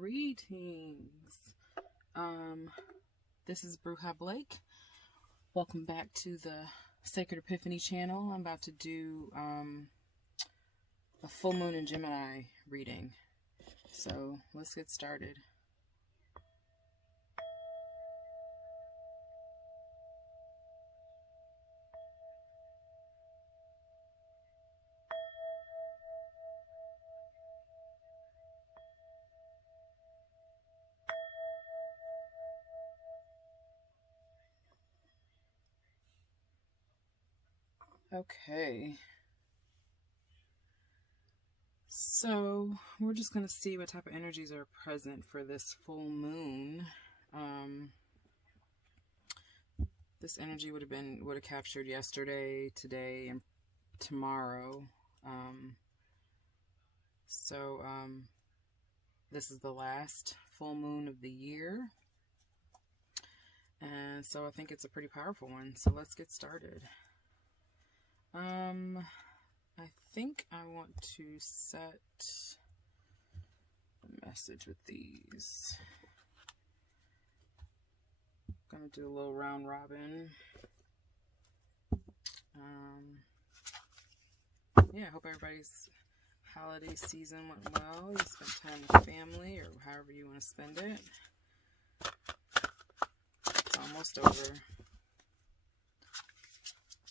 Greetings. This is Bruja Blake. Welcome back to the Sacred Epiphany channel. I'm about to do a full moon in Gemini reading. So let's get started. Okay, so we're just going to see what type of energies are present for this full moon. This energy would have captured yesterday, today, and tomorrow. This is the last full moon of the year, and so I think it's a pretty powerful one. So let's get started. I think I want to set a message with these. I'm going to do a little round robin. Yeah, I hope everybody's holiday season went well. You spent time with family or however you want to spend it. It's almost over.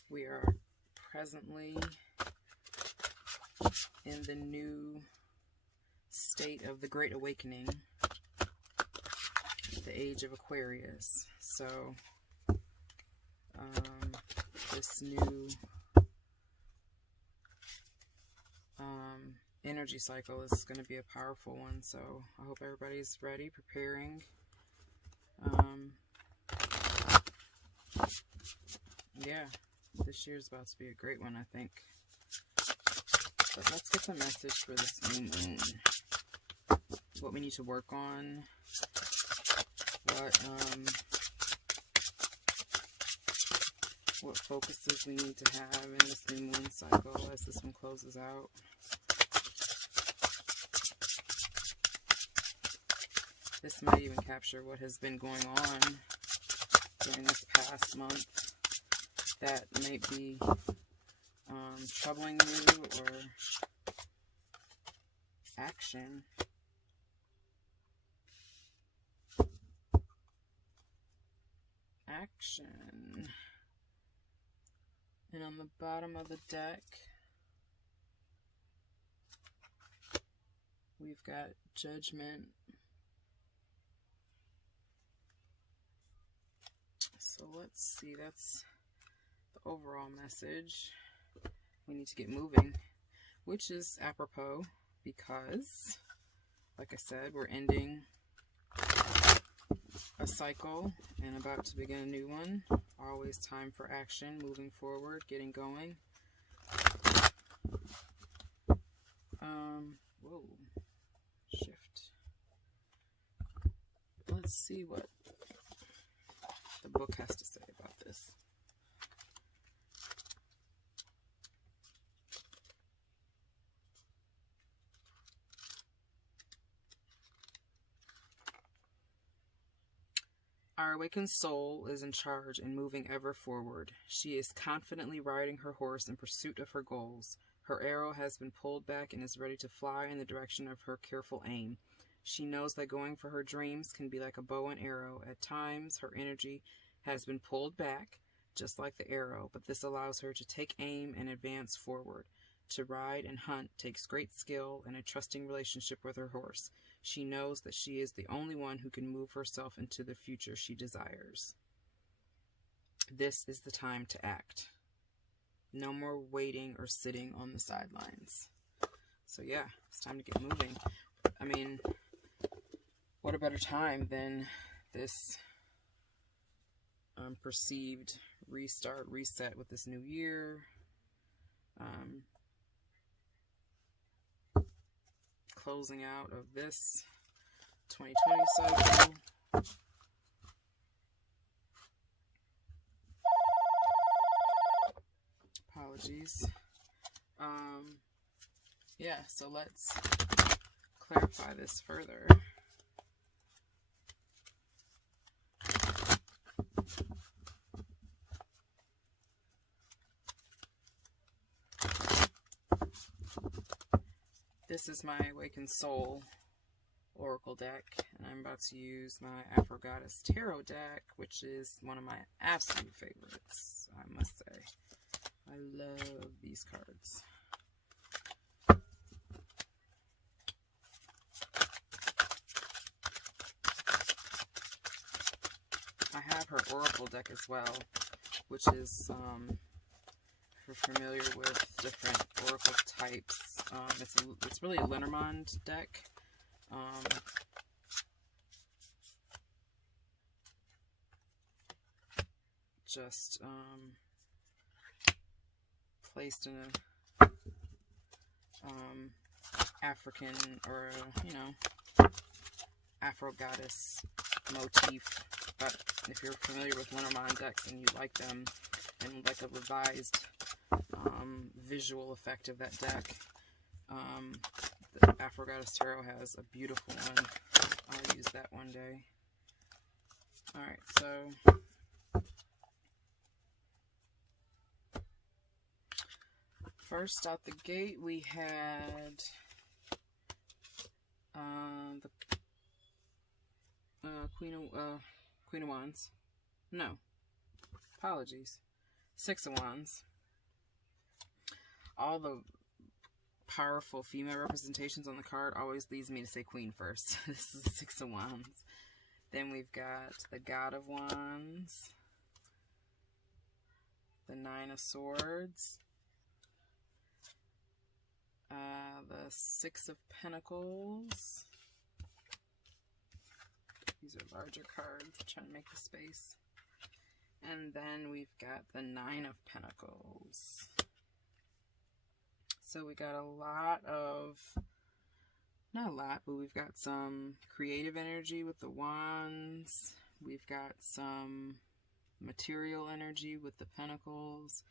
We are presently in the new state of the Great Awakening, the age of Aquarius. So this new energy cycle is going to be a powerful one. So I hope everybody's ready, preparing. Yeah. This year's about to be a great one, I think. But let's get the message for this new moon. What we need to work on. What focuses we need to have in this new moon cycle as this one closes out. This might even capture what has been going on during this past month that might be troubling you, or action. And on the bottom of the deck, we've got Judgment. So let's see, that's the overall message. We need to get moving, which is apropos because, like I said, we're ending a cycle and about to begin a new one. Always time for action, moving forward, getting going. Whoa, shift. Let's see what the book has to say about this. Our awakened soul is in charge and moving ever forward. She is confidently riding her horse in pursuit of her goals. Her arrow has been pulled back and is ready to fly in the direction of her careful aim. She knows that going for her dreams can be like a bow and arrow. At times, her energy has been pulled back, just like the arrow, but this allows her to take aim and advance forward. To ride and hunt takes great skill and a trusting relationship with her horse. She knows that she is the only one who can move herself into the future she desires. This is the time to act. No more waiting or sitting on the sidelines. So yeah, it's time to get moving. I mean, what a better time than this perceived restart, reset with this new year. Closing out of this 2020 cycle. Apologies. Yeah, so let's clarify this further. this is my Awakened Soul Oracle deck, and I'm about to use my Afro Goddess Tarot deck, which is one of my absolute favorites, I must say. I love these cards. I have her Oracle deck as well, which is, if you're familiar with different Oracle types, it's really a Lenormand deck. Just placed in a African or Afro goddess motif. But if you're familiar with Lenormand decks and you like them and would like a revised visual effect of that deck, the Afro Goddess Tarot has a beautiful one. I'll use that one day. Alright, so first out the gate we had the Queen of Wands. No. Apologies. Six of Wands. All the powerful female representations on the card always leads me to say Queen first. This is Six of Wands. Then we've got the God of Wands. The Nine of Swords. The Six of Pentacles. These are larger cards. I'm trying to make the space. And then we've got the Nine of Pentacles. So we got a lot of, not a lot, but we've got some creative energy with the Wands. We've got some material energy with the Pentacles.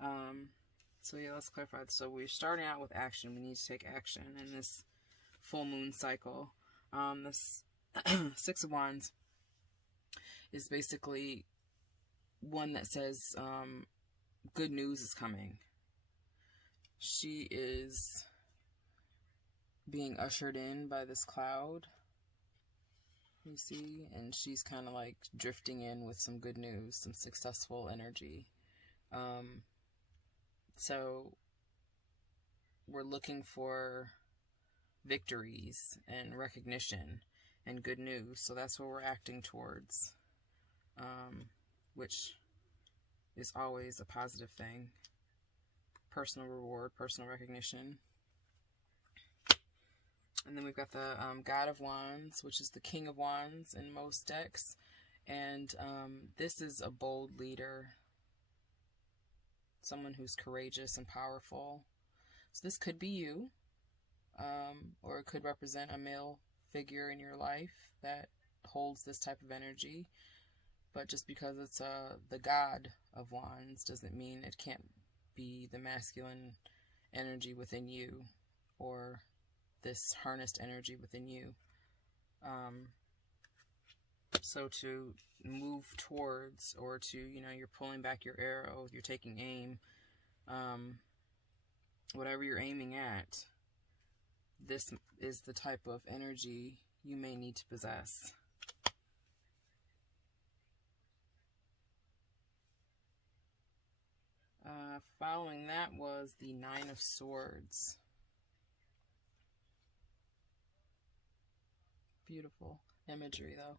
So yeah, let's clarify. So we're starting out with action. We need to take action in this full moon cycle. This Six of Wands is basically one that says good news is coming. She is being ushered in by this cloud, you see, and she's kind of like drifting in with some good news, some successful energy. So we're looking for victories and recognition and good news. So that's what we're acting towards, which is always a positive thing. Personal reward, personal recognition. And then we've got the God of Wands, which is the King of Wands in most decks. And this is a bold leader. Someone who's courageous and powerful. So this could be you. Or it could represent a male figure in your life that holds this type of energy. But just because it's the God of Wands doesn't mean it can't be the masculine energy within you, or this harnessed energy within you. So to move towards, or to, you're pulling back your arrow, you're taking aim, whatever you're aiming at, this is the type of energy you may need to possess. Following that was the Nine of Swords. Beautiful imagery, though.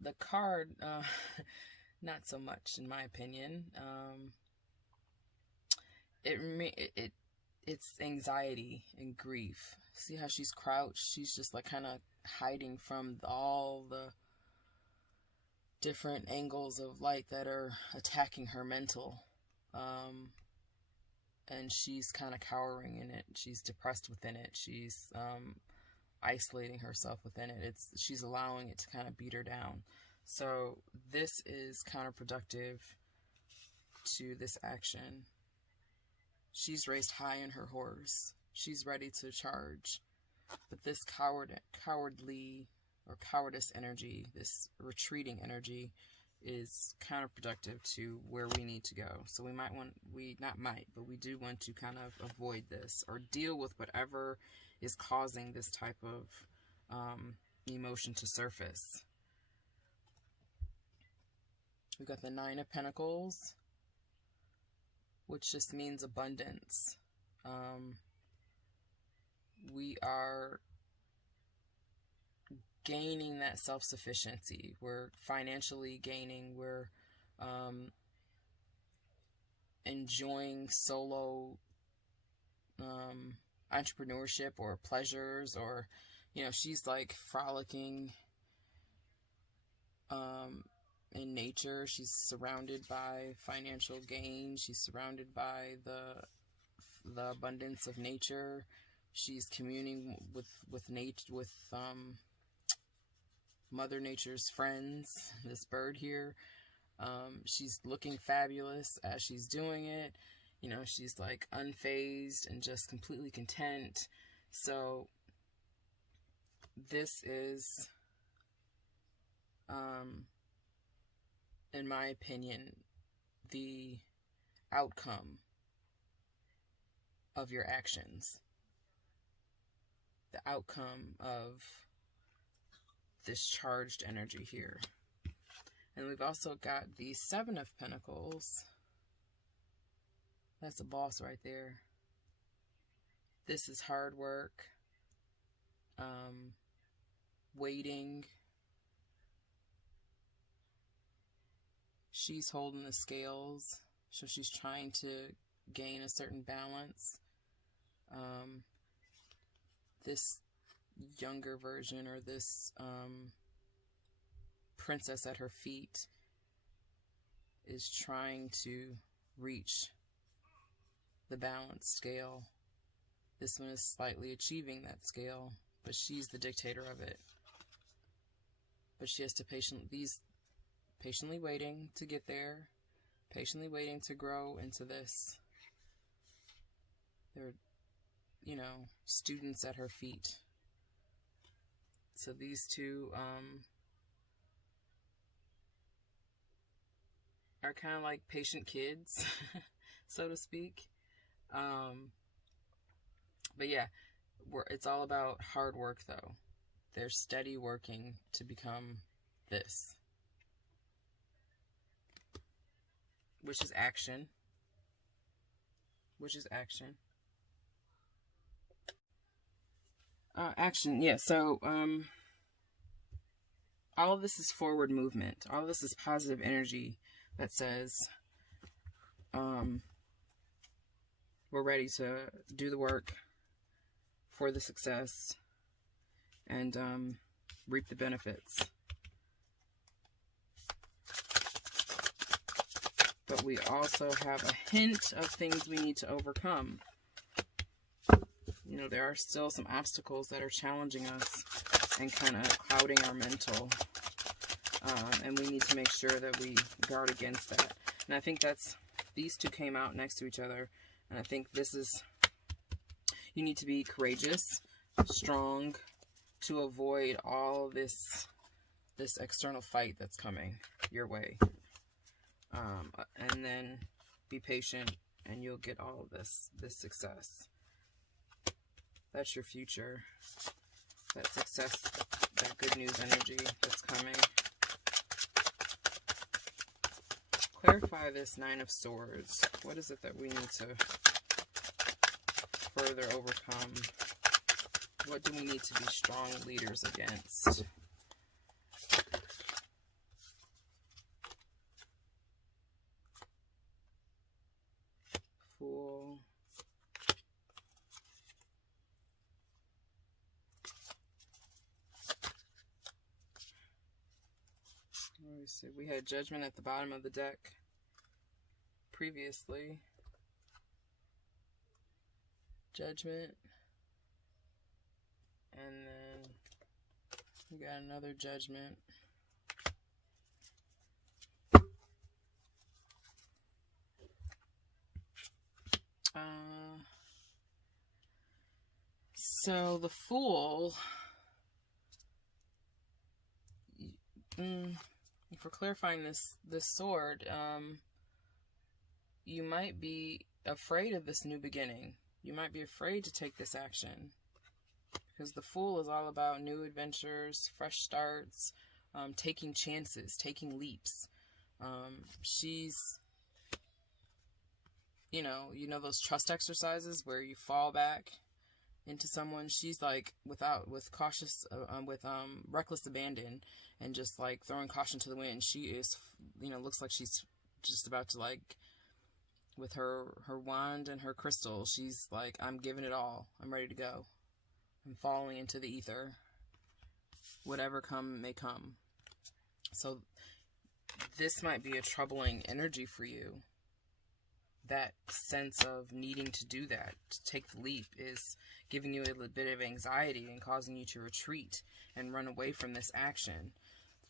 The card, not so much, in my opinion. It's anxiety and grief. See how she's crouched? She's just like kind of hiding from all the different angles of light that are attacking her mental. And she's kind of cowering in it. She's depressed within it. She's isolating herself within it. She's allowing it to kind of beat her down. So this is counterproductive to this action. She's raised high in her horse. She's ready to charge. But this cowardly or cowardice energy, this retreating energy, is counterproductive to where we need to go. So we might want, we do want to kind of avoid this or deal with whatever is causing this type of emotion to surface. We've got the Nine of Pentacles, which just means abundance. We are gaining that self-sufficiency. We're financially gaining. We're enjoying solo entrepreneurship or pleasures, or, you know, she's like frolicking in nature. She's surrounded by financial gain. She's surrounded by the abundance of nature. She's communing with nature, with Mother Nature's friends, this bird here. She's looking fabulous as she's doing it. You know, she's like unfazed and just completely content. So this is, in my opinion, the outcome of your actions. The outcome of this charged energy here. And we've also got the Seven of Pentacles. That's a boss right there. This is hard work, waiting. She's holding the scales, so she's trying to gain a certain balance. This younger version, or this princess at her feet, is trying to reach the balance scale. This one is slightly achieving that scale, but she's the dictator of it. But she has to patiently waiting to get there, patiently waiting to grow into this. They're, you know, students at her feet. So these two are kind of like patient kids, so to speak. But yeah, it's all about hard work, though. They're steady working to become this, which is action. Action, yeah. So, all of this is forward movement. All of this is positive energy that says, we're ready to do the work for the success and reap the benefits. But we also have a hint of things we need to overcome. You know, there are still some obstacles that are challenging us and kind of clouding our mental. And we need to make sure that we guard against that. And I think these two came out next to each other. And I think this is, you need to be courageous, strong, to avoid all this external fight that's coming your way. And then be patient, and you'll get all of this success. That's your future. That success, that good news energy that's coming. Clarify this Nine of Swords. What is it that we need to further overcome? What do we need to be strong leaders against? Fool. Let me see. We had Judgment at the bottom of the deck previously. Judgment. And then we got another Judgment. So the Fool, For clarifying this sword, you might be afraid of this new beginning. You might be afraid to take this action. Because the Fool is all about new adventures, fresh starts, taking chances, taking leaps. She's, you know those trust exercises where you fall back into someone. She's like with reckless abandon and just like throwing caution to the wind. She is, looks like she's just about to, like, with her wand and her crystal, she's like, I'm giving it all. I'm ready to go. I'm falling into the ether. Whatever may come. So this might be a troubling energy for you. That sense of needing to do that, to take the leap, is giving you a little bit of anxiety and causing you to retreat and run away from this action.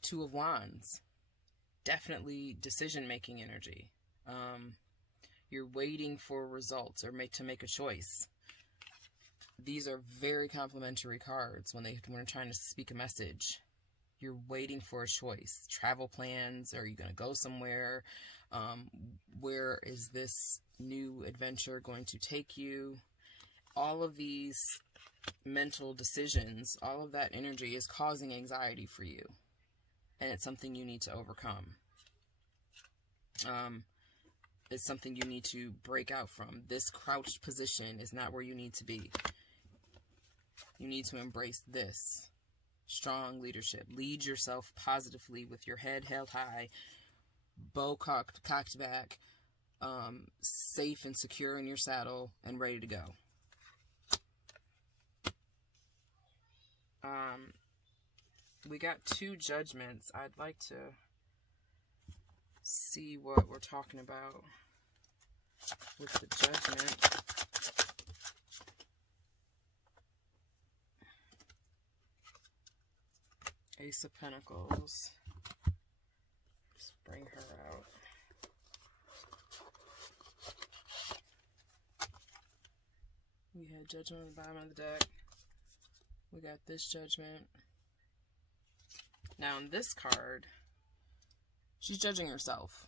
The Two of Wands, definitely decision-making energy. You're waiting for results or to make a choice. These are very complimentary cards when we're trying to speak a message. You're waiting for a choice. Travel plans. Are you going to go somewhere? Where is this new adventure going to take you? All of these mental decisions, all of that energy is causing anxiety for you. And it's something you need to overcome. It's something you need to break out from. This crouched position is not where you need to be. You need to embrace this strong leadership. Lead yourself positively with your head held high, bow cocked back, safe and secure in your saddle, and ready to go. We got 2 judgments. I'd like to see what we're talking about with the judgment. Ace of Pentacles. Just bring her out. We had Judgment on the bottom of the deck. We got this Judgment. Now in this card, she's judging herself.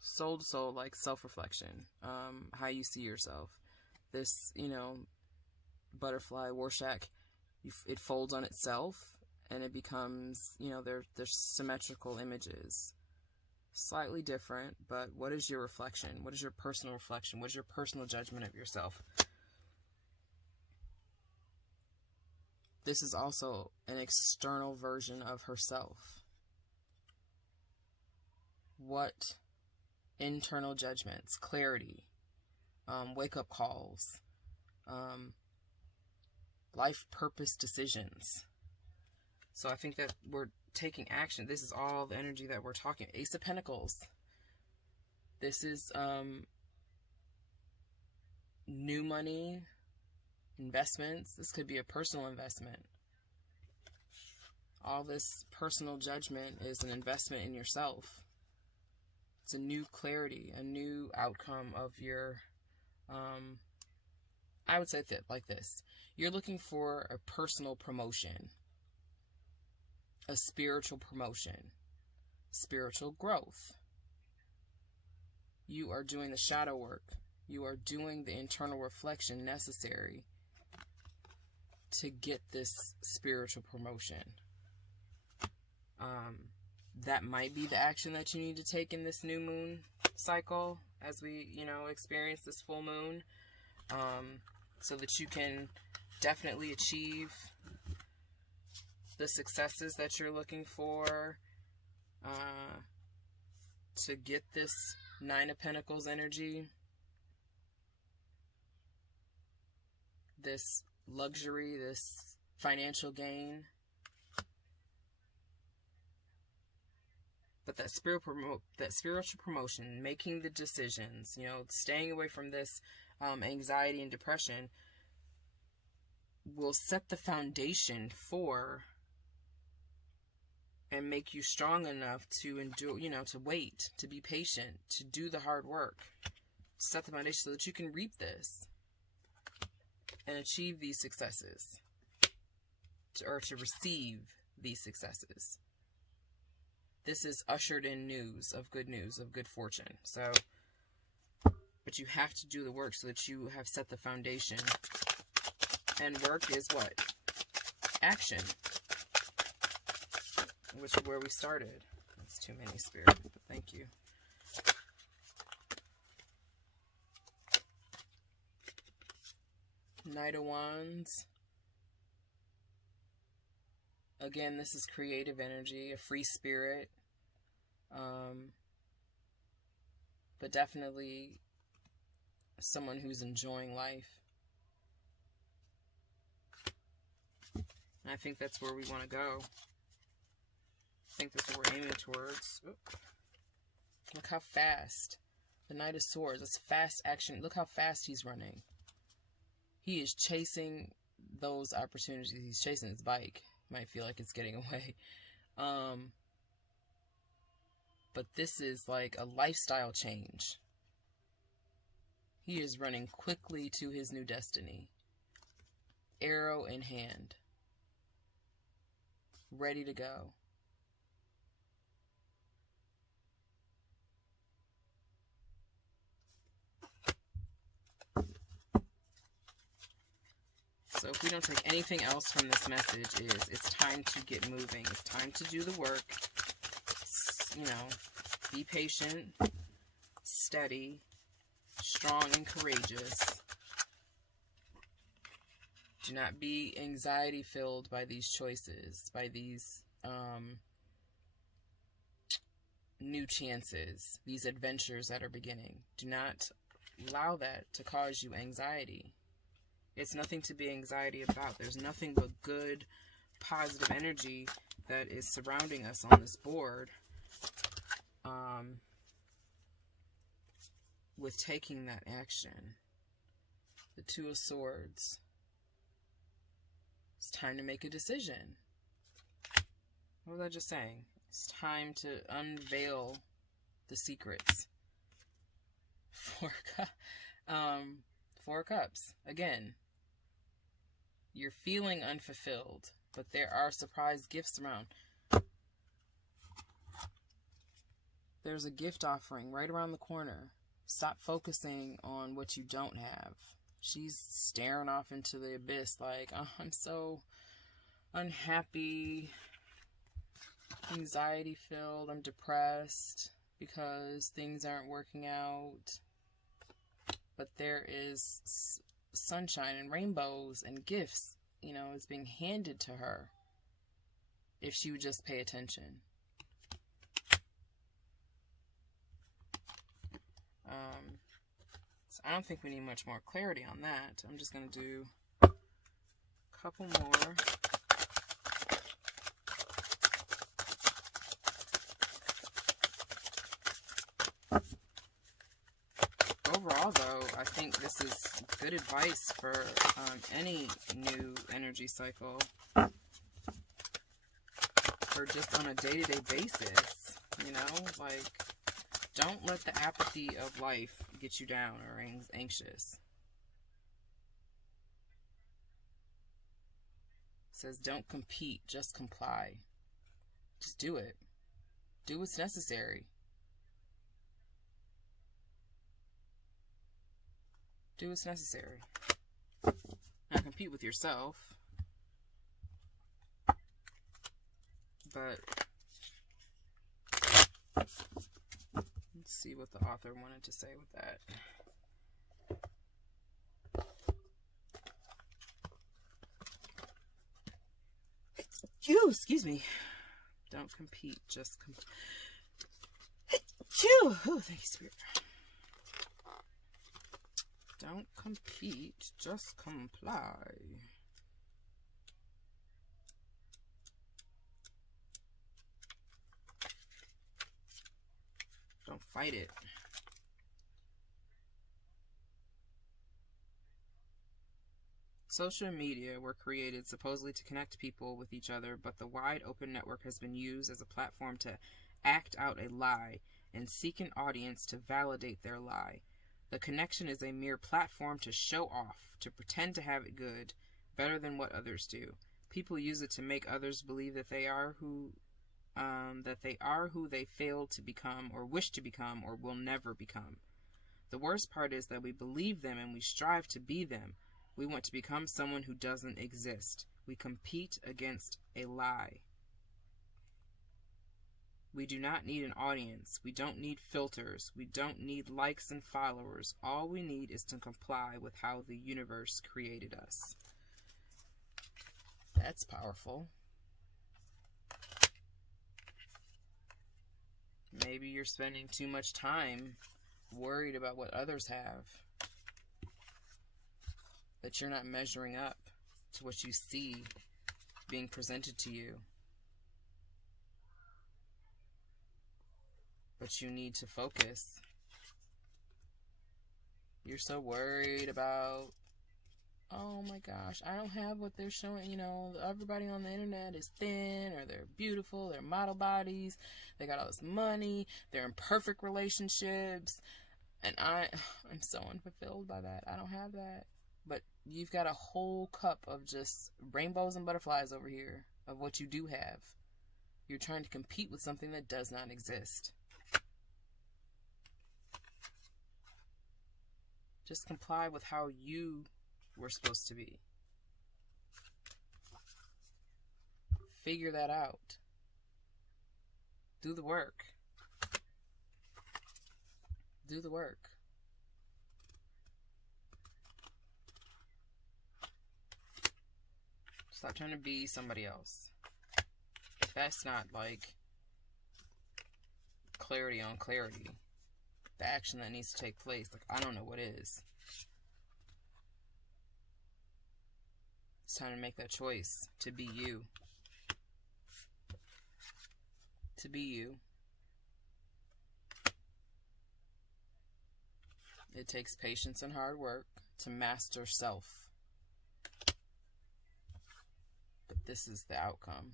Soul to soul, like self-reflection. How you see yourself. This, butterfly, Warshak, it folds on itself and it becomes, they're symmetrical images. Slightly different, but what is your reflection? What is your personal reflection? What is your personal judgment of yourself? This is also an external version of herself. What internal judgments, clarity, wake-up calls, life purpose decisions. So I think that we're taking action. This is all the energy that we're talking. Ace of Pentacles. This is new money, investments. This could be a personal investment. All this personal judgment is an investment in yourself. It's a new clarity, a new outcome of your, I would say it like this. You're looking for a personal promotion, a spiritual promotion, spiritual growth. You are doing the shadow work. You are doing the internal reflection necessary to get this spiritual promotion. That might be the action that you need to take in this new moon cycle as we, experience this full moon, so that you can definitely achieve the successes that you're looking for, to get this 9 of Pentacles energy, this luxury, this financial gain. But that spiritual promotion, making the decisions, staying away from this anxiety and depression, will set the foundation for and make you strong enough to endure, to wait, to be patient, to do the hard work. Set the foundation so that you can reap this and achieve these successes, or to receive these successes. this is ushered in news, of good fortune. So, but you have to do the work so that you have set the foundation. And work is what? Action. Which is where we started. That's too many, Spirit, but thank you. Knight of Wands. Again, this is creative energy, a free spirit. But definitely someone who's enjoying life. And I think that's where we want to go. I think that's what we're aiming towards. Oop. Look how fast. The Knight of Swords. It's fast action. Look how fast he's running. He is chasing those opportunities. He's chasing his bike. Might feel like it's getting away. But this is like a lifestyle change. He is running quickly to his new destiny. Arrow in hand. Ready to go. So if we don't take anything else from this message, it's time to get moving. It's time to do the work. You know, be patient, steady, strong and courageous. Do not be anxiety filled by these choices, by these new chances, these adventures that are beginning. Do not allow that to cause you anxiety. It's nothing to be anxiety about. There's nothing but good, positive energy that is surrounding us on this board. With taking that action. The Two of Swords. It's time to make a decision. What was I just saying? It's time to unveil the secrets. Four Cups. Again, you're feeling unfulfilled, but there are surprise gifts around. There's a gift offering right around the corner. Stop focusing on what you don't have. She's staring off into the abyss like, oh, I'm so unhappy, anxiety filled, I'm depressed because things aren't working out. But there is sunshine and rainbows and gifts, you know, it's being handed to her if she would just pay attention. So I don't think we need much more clarity on that. I'm just going to do a couple more. Overall, though, I think this is good advice for any new energy cycle, or just on a day-to-day basis, you know, like, don't let the apathy of life get you down or anxious. It says, don't compete, just comply. Just do it. Do what's necessary. Do what's necessary. Not compete with yourself, but let's see what the author wanted to say with that. Excuse me. Don't compete, just compete. Oh, thank you, Spirit. Don't compete, just comply. Don't fight it. Social media were created supposedly to connect people with each other, but the wide open network has been used as a platform to act out a lie and seek an audience to validate their lie. The connection is a mere platform to show off, to pretend to have it good, better than what others do. People use it to make others believe that they are who that they are who they failed to become or wish to become or will never become. The worst part is that we believe them and we strive to be them. We want to become someone who doesn't exist. We compete against a lie. We do not need an audience. We don't need filters. We don't need likes and followers. All we need is to comply with how the universe created us. That's powerful. Maybe you're spending too much time worried about what others have, that you're not measuring up to what you see being presented to you. But you need to focus. You're so worried about, oh my gosh, I don't have what they're showing. You know, everybody on the internet is thin, or they're beautiful, they're model bodies, they got all this money, they're in perfect relationships, and I'm so unfulfilled by that. I don't have that. But you've got a whole cup of just rainbows and butterflies over here of what you do have. You're trying to compete with something that does not exist. Just comply with how you were supposed to be. Figure that out. Do the work. Do the work. Stop trying to be somebody else. That's not like clarity on clarity. The action that needs to take place, like, I don't know what is. It's time to make that choice to be you. To be you. It takes patience and hard work to master self. But this is the outcome.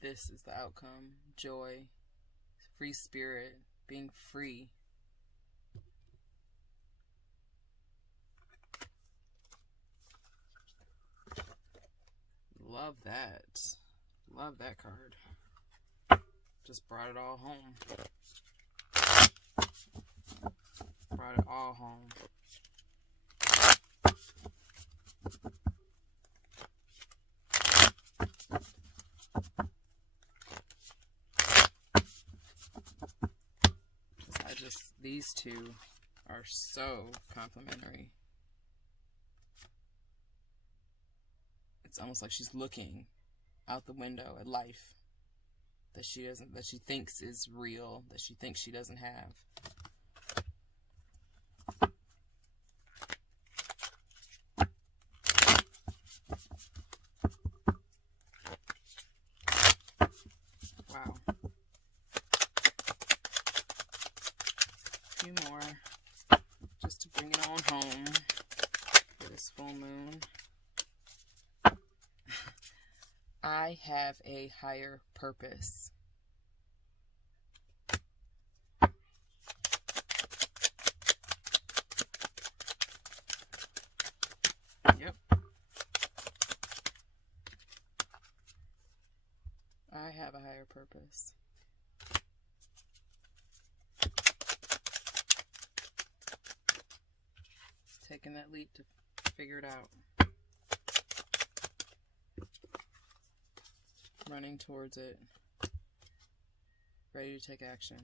This is the outcome. Joy, free spirit, being free. Love that. Love that card. Just brought it all home. Brought it all home. These two are so complementary. It's almost like she's looking out the window at life that she thinks is real, that she thinks she doesn't have. Wow. Few more just to bring it on home for this full moon. I have a higher purpose. Yep. I have a higher purpose. Taking that leap to figure it out. Running towards it. Ready to take action.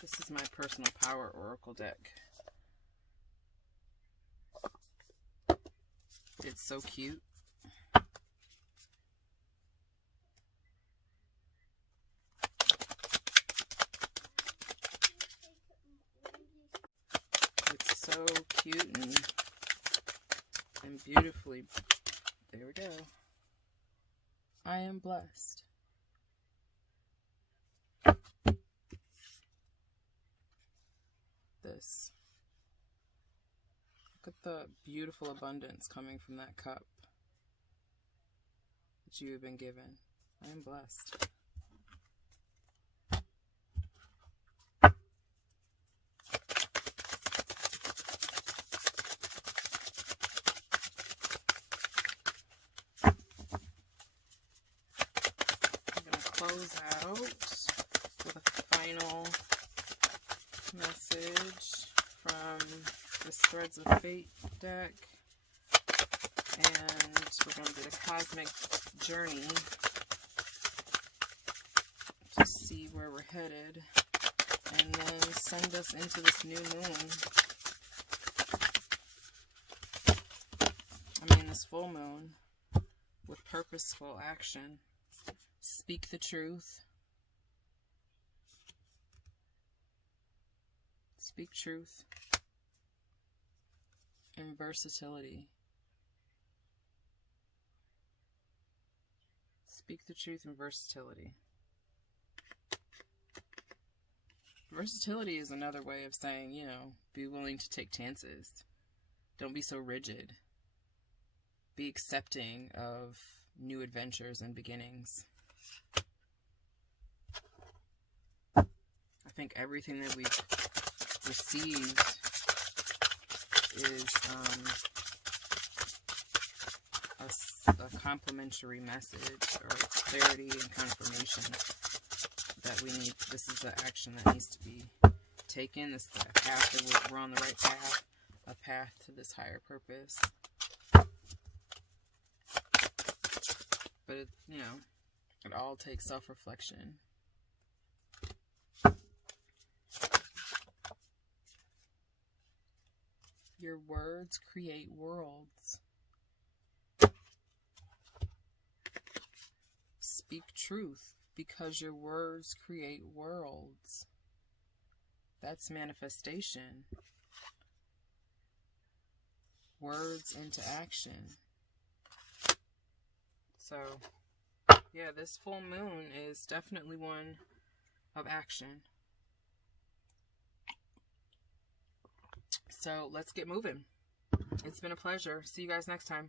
This is my personal power oracle deck. It's so cute. It's so cute and beautifully. There we go. I am blessed. purpose. Look at the beautiful abundance coming from that cup that you have been given. I am blessed. Close out with a final message from this Threads of Fate deck, and we're going to do a cosmic journey to see where we're headed, and then send us into this new moon. I mean, this full moon with purposeful action. Speak the truth. Speak truth and versatility. Speak the truth and versatility. Versatility is another way of saying, you know, be willing to take chances. Don't be so rigid. Be accepting of new adventures and beginnings. I think everything that we've received is a complimentary message or clarity and confirmation that we need. This is the action that needs to be taken. This is the path that we're on the right path, a path to this higher purpose. But it, you know, it all takes self-reflection. Your words create worlds. Speak truth, because your words create worlds. That's manifestation. Words into action. So, yeah, this full moon is definitely one of action. So let's get moving. It's been a pleasure. See you guys next time.